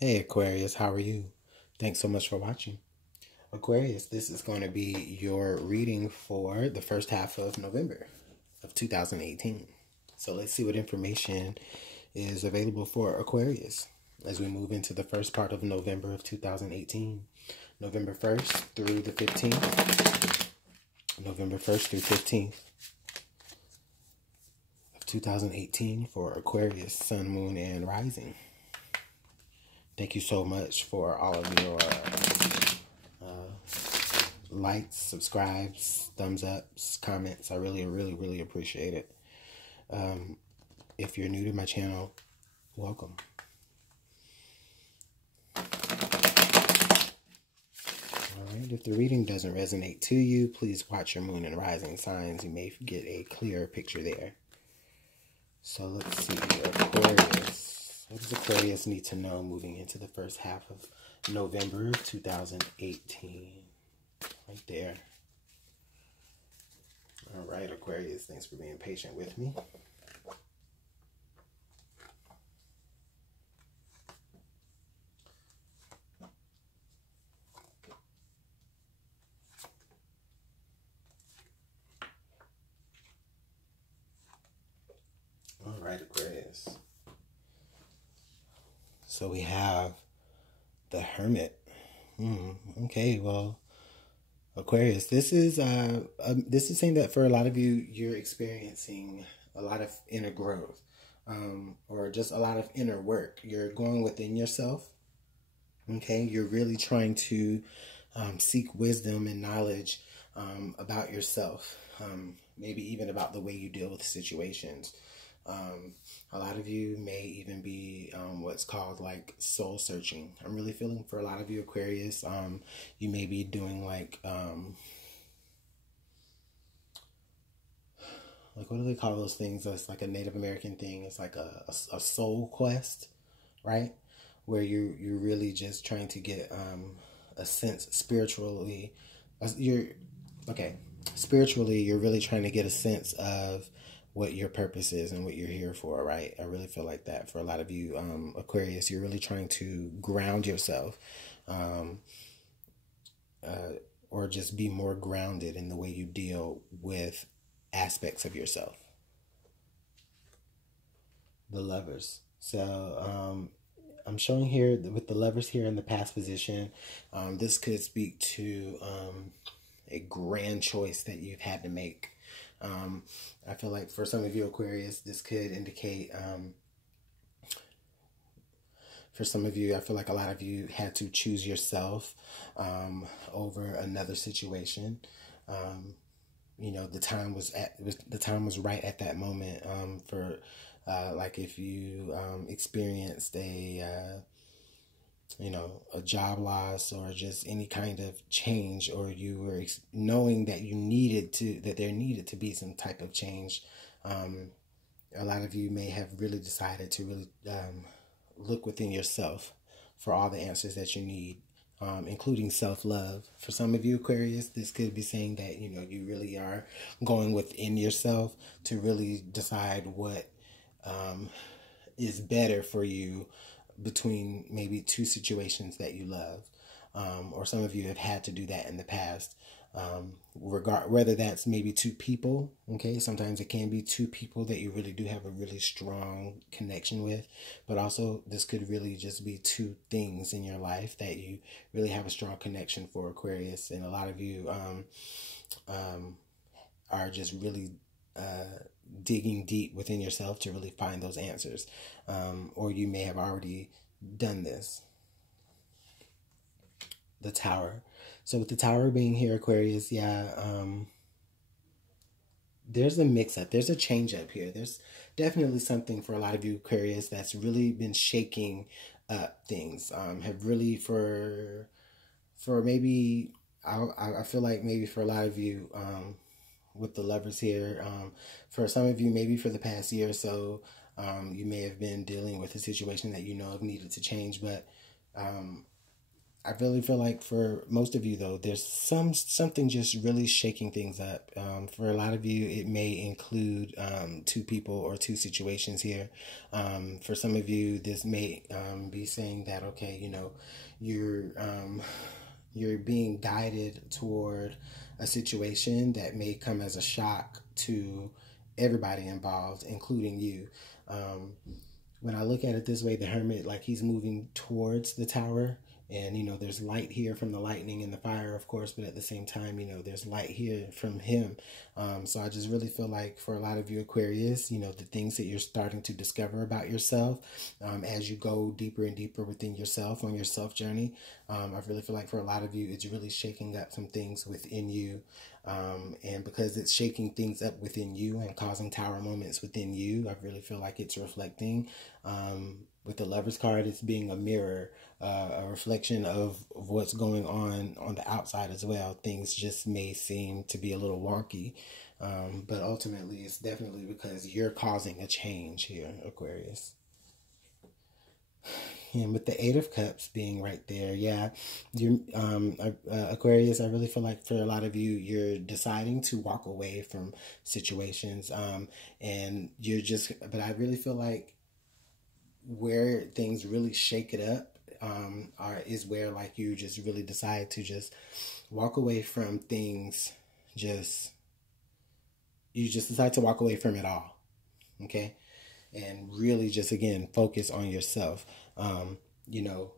Hey Aquarius, how are you? Thanks so much for watching. Aquarius, this is going to be your reading for the first half of November of 2018. So let's see what information is available for Aquarius as we move into the first part of November of 2018. November 1st through the 15th. November 1st through 15th of 2018 for Aquarius, Sun, Moon, and Rising. Thank you so much for all of your likes, subscribes, thumbs ups, comments. I really appreciate it. If you're new to my channel, welcome. Alright, if the reading doesn't resonate to you, please watch your moon and rising signs. You may get a clearer picture there. So let's see, Aquarius. What does Aquarius need to know moving into the first half of November 2018? Right there. All right, Aquarius, thanks for being patient with me. All right, Aquarius. So we have the Hermit. Okay, well, Aquarius, this is saying that for a lot of you, you're experiencing a lot of inner growth, or just a lot of inner work. You're going within yourself. Okay, you're really trying to seek wisdom and knowledge about yourself, maybe even about the way you deal with situations. A lot of you may even be what's called like soul searching. I'm really feeling for a lot of you, Aquarius. You may be doing like what do they call those things? That's like a Native American thing. It's like a soul quest, right? Where you're really just trying to get a sense spiritually. Spiritually, you're really trying to get a sense of what your purpose is and what you're here for, right? I really feel like that for a lot of you, Aquarius. You're really trying to ground yourself, or just be more grounded in the way you deal with aspects of yourself. The Lovers. So I'm showing here with the Lovers here in the past position. This could speak to a grand choice that you've had to make. I feel like for some of you, Aquarius, this could indicate, for some of you, I feel like a lot of you had to choose yourself over another situation. You know, the time was right at that moment for like if you experienced a job loss or just any kind of change, or you were knowing that there needed to be some type of change. A lot of you may have really decided to really look within yourself for all the answers that you need, including self-love. For some of you, Aquarius, this could be saying that, you really are going within yourself to really decide what is better for you between maybe two situations that you love. Or some of you have had to do that in the past. Whether that's maybe two people, okay? Sometimes it can be two people that you really do have a really strong connection with, but also this could really just be two things in your life that you really have a strong connection for, Aquarius. And a lot of you are just really digging deep within yourself to really find those answers. Or you may have already done this. The Tower. So with the Tower being here, Aquarius, there's a mix-up. There's a change-up here. There's definitely something for a lot of you, Aquarius, that's really been shaking up things. Have really for maybe, I feel like maybe for a lot of you, with the Lovers here, for some of you, maybe for the past year or so, you may have been dealing with a situation that needed to change, but I really feel like for most of you, though, there's something just really shaking things up. For a lot of you, it may include two people or two situations here. For some of you, this may be saying that, okay, you know, you're being guided toward a situation that may come as a shock to everybody involved, including you. When I look at it this way, the Hermit, like he's moving towards the tower, and you know there's light here from the lightning and the fire, of course, but at the same time, you know, there's light here from him. So I just really feel like for a lot of you Aquarius, you know, the things that you're starting to discover about yourself as you go deeper and deeper within yourself on your self journey, I really feel like for a lot of you it's really shaking up some things within you. And because it's shaking things up within you and causing tower moments within you, I really feel like it's reflecting. With the Lover's card, it's being a mirror, a reflection of what's going on the outside as well. Things just may seem to be a little wonky, but ultimately it's definitely because you're causing a change here, Aquarius. And with the Eight of Cups being right there, yeah, you Aquarius, I really feel like for a lot of you, you're deciding to walk away from situations, and you're just, but I really feel like where things really shake it up is where like you just really decide to just walk away from things. You just decide to walk away from it all, okay, and really just again focus on yourself. You know,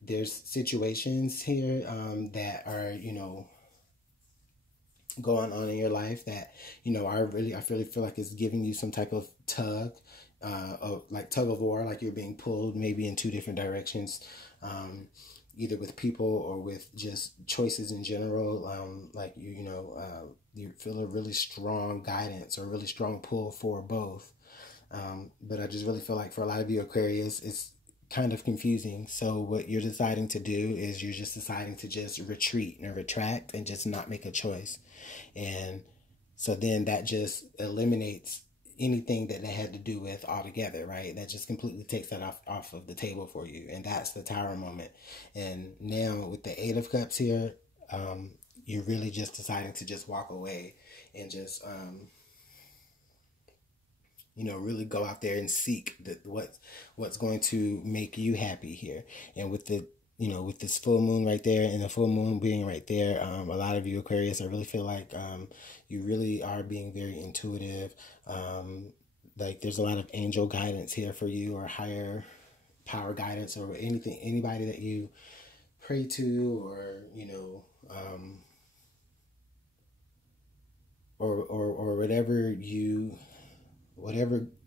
there's situations here that are, you know, going on in your life that, you know, I really feel like it's giving you some type of tug of war, like you're being pulled maybe in two different directions, either with people or with just choices in general. Like you feel a really strong guidance or a really strong pull for both. But I just really feel like for a lot of you Aquarius, it's kind of confusing. So what you're deciding to do is you're just deciding to just retreat and retract and just not make a choice. And so then that just eliminates anything that they had to do with altogether, right? That just completely takes that off of the table for you. And that's the tower moment. And now with the Eight of Cups here, you're really just deciding to just walk away and just, you know, really go out there and seek what's going to make you happy here. And with the, you know, with this full moon right there and the full moon being right there, a lot of you Aquarius, I really feel like you really are being very intuitive. Like there's a lot of angel guidance here for you, or higher power guidance, or anybody that you pray to, or, you know, or whatever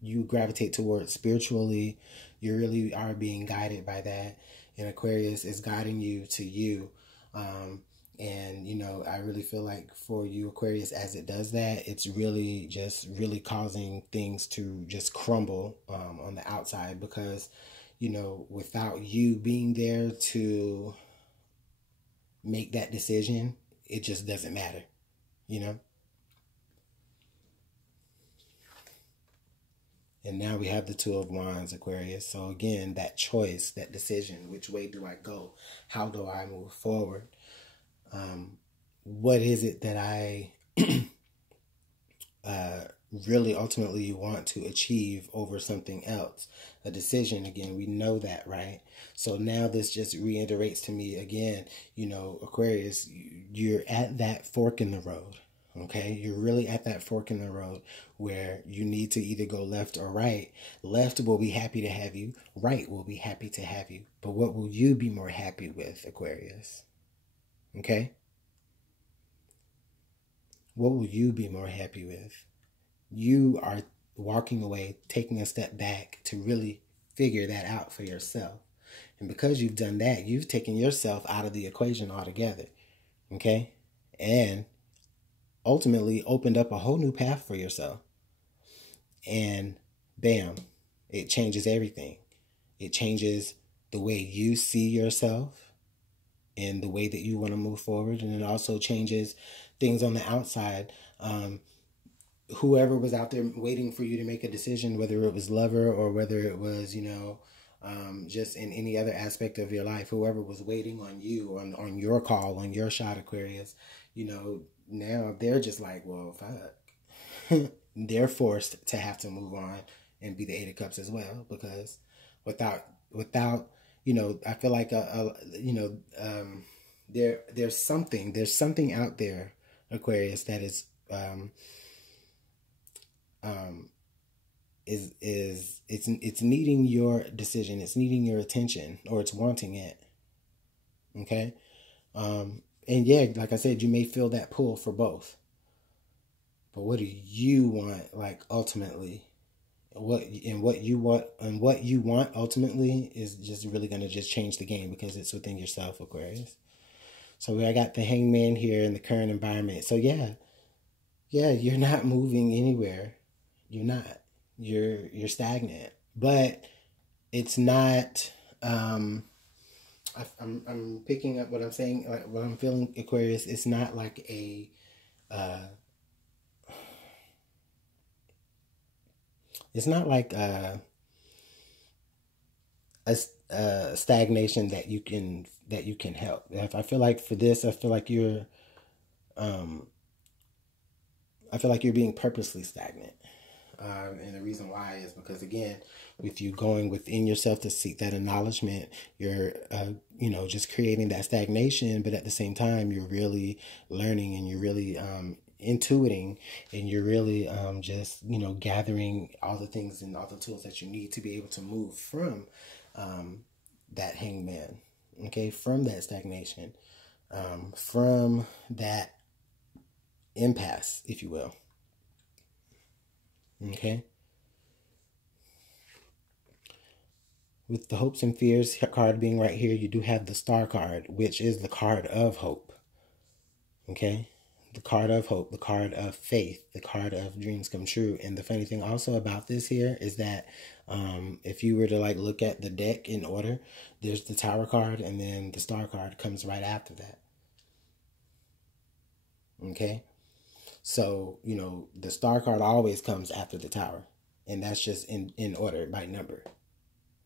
you gravitate towards spiritually, you really are being guided by that. And Aquarius is guiding you to you. And, you know, I really feel like for you Aquarius, as it does that, it's really just really causing things to just crumble on the outside, because, you know, without you being there to make that decision, it just doesn't matter, you know? And now we have the Two of Wands, Aquarius. So again, that choice, that decision, which way do I go? How do I move forward? What is it that I really ultimately want to achieve over something else? A decision, again, we know that, right? So now this just reiterates to me again, you know, Aquarius, you're at that fork in the road. Okay, you're really at that fork in the road where you need to either go left or right. Left will be happy to have you. Right will be happy to have you. But what will you be more happy with, Aquarius? Okay? What will you be more happy with? You are walking away, taking a step back to really figure that out for yourself. And because you've done that, you've taken yourself out of the equation altogether. Okay? And ultimately opened up a whole new path for yourself. And bam, it changes everything. It changes the way you see yourself and the way that you want to move forward. And it also changes things on the outside. Whoever was out there waiting for you to make a decision, whether it was lover or whether it was, you know, just in any other aspect of your life, whoever was waiting on you, on your call, on your shot, Aquarius, you know, now they're just like, well, fuck. They're forced to have to move on and be the Eight of Cups as well, because without, you know, I feel like there's something out there, Aquarius, that is it's needing your decision, it's needing your attention, or it's wanting it. Okay. And yeah, like I said, you may feel that pull for both. But what do you want, like, ultimately? What you want ultimately is just really going to just change the game, because it's within yourself, Aquarius. So I got the Hangman here in the current environment. So yeah, you're not moving anywhere. You're not. You're stagnant. But it's not. I'm picking up what I'm saying. Like, what I'm feeling, Aquarius. It's not like a. It's not like a stagnation that you can help. If I feel like for this, I feel like you're being purposely stagnant. And the reason why is because, again, with you going within yourself to seek that acknowledgement, you're, just creating that stagnation, but at the same time, you're really learning, and you're really intuiting, and you're really just, gathering all the things and all the tools that you need to be able to move from that hangman, okay, from that stagnation, from that impasse, if you will. Okay. With the hopes and fears card being right here, you do have the Star card, which is the card of hope. Okay. The card of hope, the card of faith, the card of dreams come true. And the funny thing also about this here is that if you were to like look at the deck in order, there's the Tower card, and then the Star card comes right after that. Okay. So, the Star card always comes after the Tower, and that's just in order by number.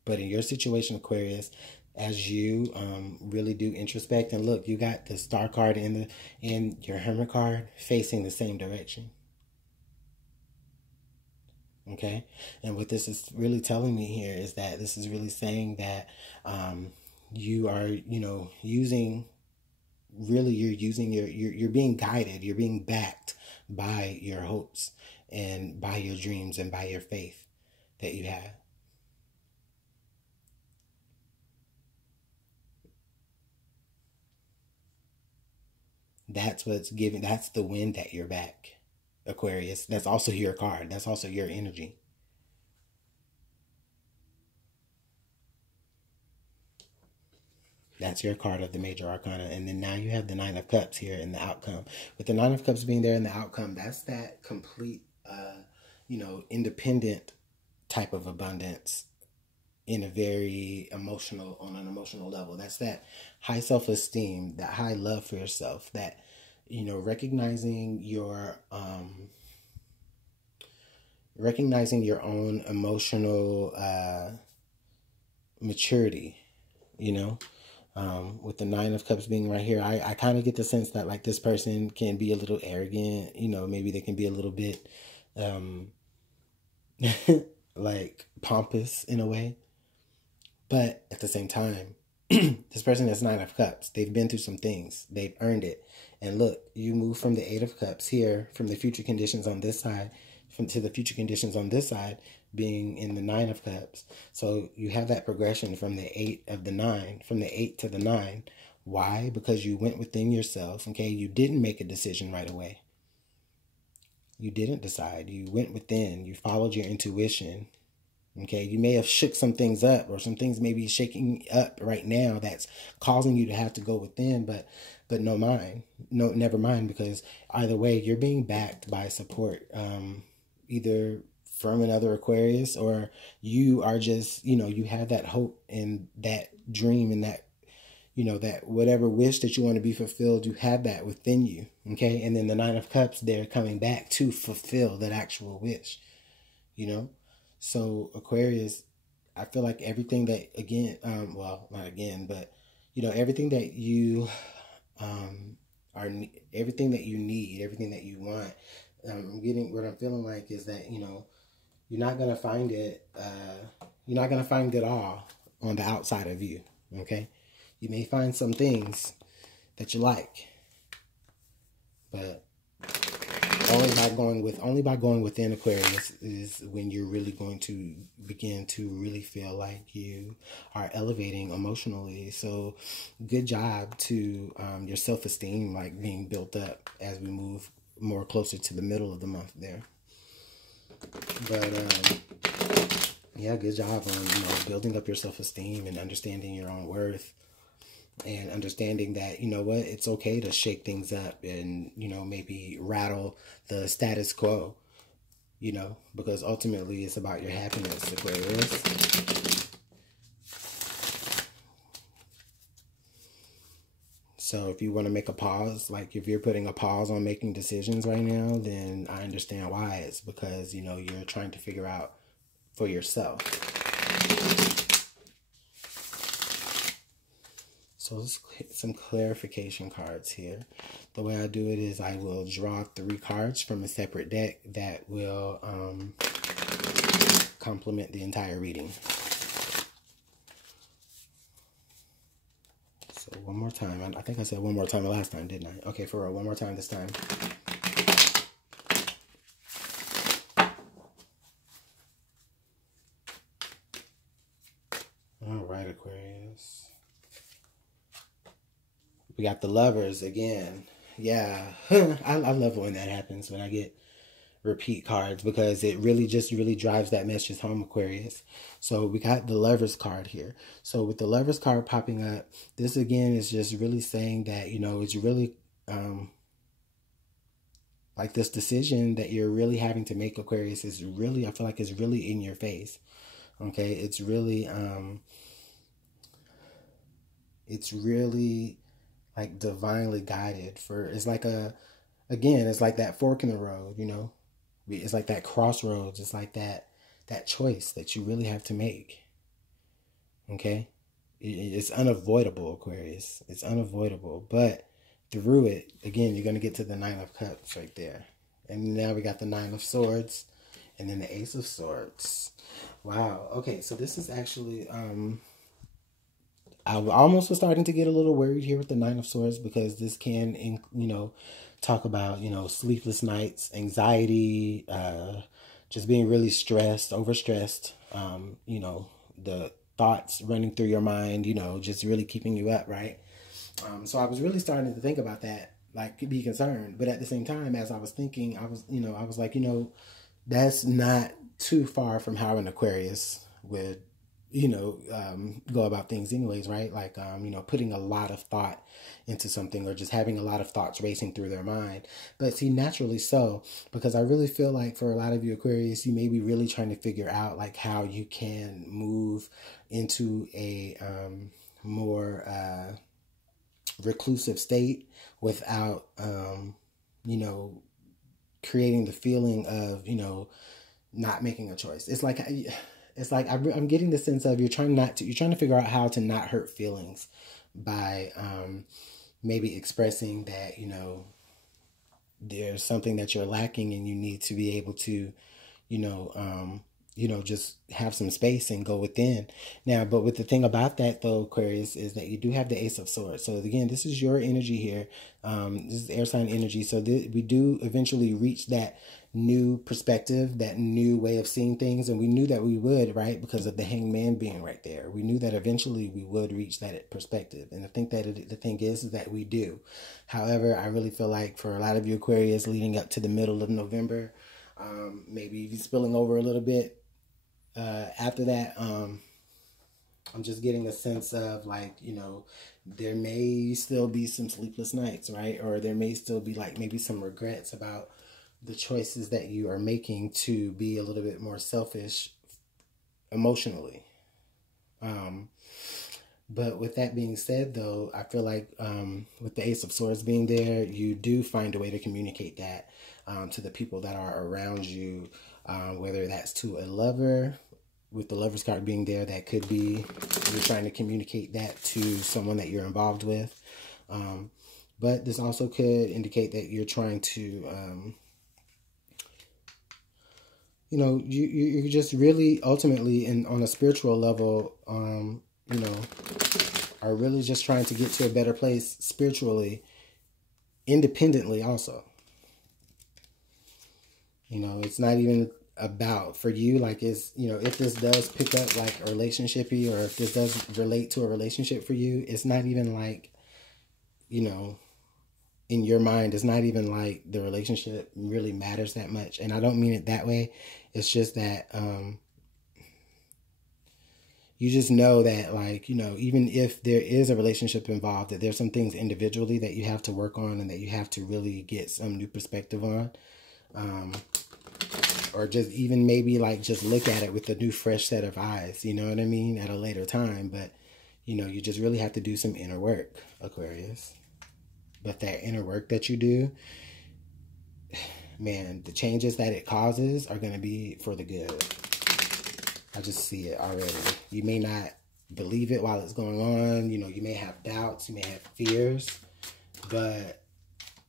But in your situation, Aquarius, as you really do introspect and look, you got the Star card and your Hermit card facing the same direction. Okay? And what this is really telling me here is that this is really saying that you are, you're being guided, you're being backed by your hopes and by your dreams and by your faith that you have. That's what's giving, that's the wind at your back, Aquarius. That's also your card. That's also your energy. That's your card of the major arcana. And then now you have the Nine of Cups here in the outcome. With the Nine of Cups being there in the outcome, that's that complete, independent type of abundance in a very on an emotional level. That's that high self-esteem, that high love for yourself, that, recognizing your own emotional maturity, with the Nine of Cups being right here, I kind of get the sense that like this person can be a little arrogant, maybe they can be a little bit like pompous in a way. But at the same time, this person has Nine of Cups. They've been through some things. They've earned it. And look, you move from the Eight of Cups here, from the future conditions on this side, to the future conditions on this side, being in the Nine of Cups. So you have that progression from the 8 of the 9, from the 8 to the 9. Why? Because you went within yourself, okay? You didn't make a decision right away. You didn't decide. You went within. You followed your intuition. Okay, you may have shook some things up, or some things may be shaking up right now that's causing you to have to go within, but never mind, because either way, you're being backed by support, either from another Aquarius, or you are just, you have that hope and that dream and that, that whatever wish that you want to be fulfilled, you have that within you, okay? And then the Nine of Cups, they're coming back to fulfill that actual wish, So Aquarius, I feel like everything that, again, well, not again, but, you know, everything that you everything that you need, everything that you want, what I'm feeling like is that, you know, you're not going to find it, you're not going to find it all on the outside of you, okay? You may find some things that you like, but only by going within, Aquarius, is when you're really going to begin to really feel like you are elevating emotionally. So good job to your self-esteem, like being built up as we move more closer to the middle of the month there. But yeah, good job on, you know, building up your self-esteem and understanding your own worth. And understanding that, you know what, it's okay to shake things up and, you know, maybe rattle the status quo, you know, because ultimately it's about your happiness, Aquarius. So if you want to make a pause, like if you're putting a pause on making decisions right now, then I understand why. It's because, you know, you're trying to figure out for yourself. So let's get some clarification cards here. The way I do it is I will draw 3 cards from a separate deck that will complement the entire reading. So one more time. I think I said one more time the last time, didn't I? Okay, for real, one more time this time. All right, Aquarius. We got the Lovers again. Yeah, I love when that happens, when I get repeat cards, because it really drives that message home, Aquarius. So we got the Lovers card here. So with the Lovers card popping up, this again is just really saying that, you know, it's really like this decision that you're really having to make, Aquarius, is really, I feel like it's really in your face. Okay, it's really like divinely guided. It's like it's like that fork in the road, you know. It's like that crossroads. It's like that choice that you really have to make. Okay, it's unavoidable, Aquarius. It's unavoidable, but through it, again, you're gonna get to the 9 of Cups right there, and now we got the 9 of Swords, and then the Ace of Swords. Wow. Okay, so this is actually I almost was starting to get a little worried here with the 9 of Swords, because this can, you know, talk about, you know, sleepless nights, anxiety, just being really stressed, overstressed, you know, the thoughts running through your mind, you know, just really keeping you up, right? So I was really starting to think about that, like, be concerned. But at the same time, as I was thinking, I was like, you know, that's not too far from how an Aquarius would, you know, go about things anyways, right? Like, you know, putting a lot of thought into something, or just having a lot of thoughts racing through their mind. But see, naturally so, because I really feel like for a lot of you Aquarius, you may be really trying to figure out like how you can move into a more reclusive state without, you know, creating the feeling of, you know, not making a choice. It's like I'm getting the sense of you're trying to figure out how to not hurt feelings by maybe expressing that, you know, there's something that you're lacking and you need to be able to, you know, just have some space and go within. Now, but with the thing about that though, Aquarius, is that you do have the Ace of Swords. So again, this is your energy here. This is air sign energy. So we do eventually reach that new perspective, that new way of seeing things. And we knew that we would, right? Because of the Hangman being right there. We knew that eventually we would reach that perspective. And I think that the thing is that we do. However, I really feel like for a lot of you Aquarius, leading up to the middle of November, maybe spilling over a little bit, after that, I'm just getting a sense of like, you know, there may still be some sleepless nights, right? Or there may still be like maybe some regrets about the choices that you are making to be a little bit more selfish emotionally. But with that being said though, I feel like with the Ace of Swords being there, you do find a way to communicate that to the people that are around you, whether that's to a lover, with the Lover's card being there, that could be you're trying to communicate that to someone that you're involved with. But this also could indicate that you're trying to, you know, you just really ultimately, and on a spiritual level, you know, are really just trying to get to a better place spiritually, independently also. You know, it's not even about for you, like, it's, you know, if this does pick up like a relationshipy, or if this does relate to a relationship for you, it's not even like, you know, in your mind, it's not even like the relationship really matters that much. And I don't mean it that way. It's just that you just know that, like, you know, even if there is a relationship involved, that there's some things individually that you have to work on and that you have to really get some new perspective on. Or just even maybe like just look at it with a new fresh set of eyes, you know what I mean, at a later time. But, you know, you just really have to do some inner work, Aquarius. But that inner work that you do, man, the changes that it causes are going to be for the good. I just see it already. You may not believe it while it's going on. You know, you may have doubts, you may have fears, but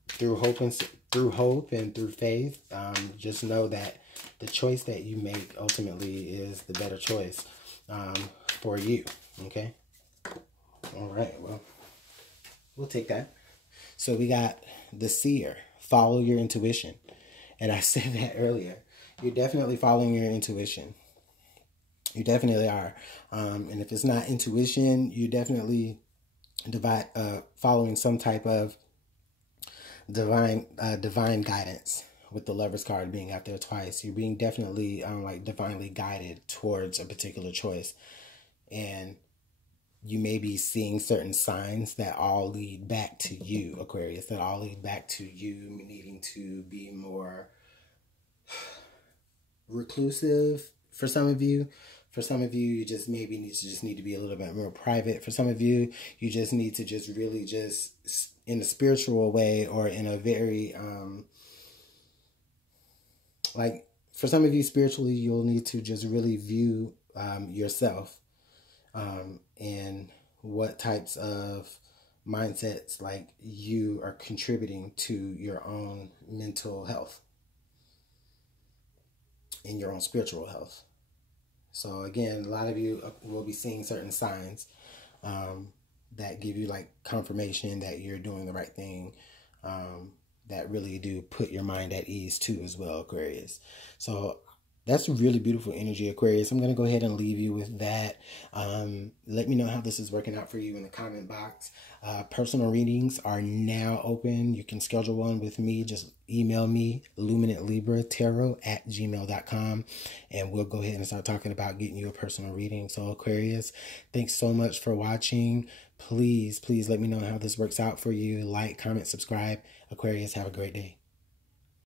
through hope and through faith, just know that the choice that you make ultimately is the better choice for you. Okay. All right. Well, we'll take that. So we got the seer. Follow your intuition. And I said that earlier. You're definitely following your intuition. You definitely are. And if it's not intuition, you definitely following some type of divine guidance. With the Lover's card being out there twice, you're being definitely like divinely guided towards a particular choice. And you may be seeing certain signs that all lead back to you, Aquarius, that all lead back to you needing to be more reclusive for some of you. For some of you, you just maybe need to be a little bit more private. For some of you, you just need to just really just in a spiritual way, or in a very, like for some of you spiritually, you'll need to just really view yourself. And what types of mindsets like you are contributing to your own mental health and your own spiritual health. So again, a lot of you will be seeing certain signs that give you like confirmation that you're doing the right thing, that really do put your mind at ease too as well, Aquarius. So that's really beautiful energy, Aquarius. I'm going to go ahead and leave you with that. Let me know how this is working out for you in the comment box. Personal readings are now open. You can schedule one with me. Just email me, LuminantLibraTarot@gmail.com, and we'll go ahead and start talking about getting you a personal reading. So, Aquarius, thanks so much for watching. Please let me know how this works out for you. Like, comment, subscribe. Aquarius, have a great day.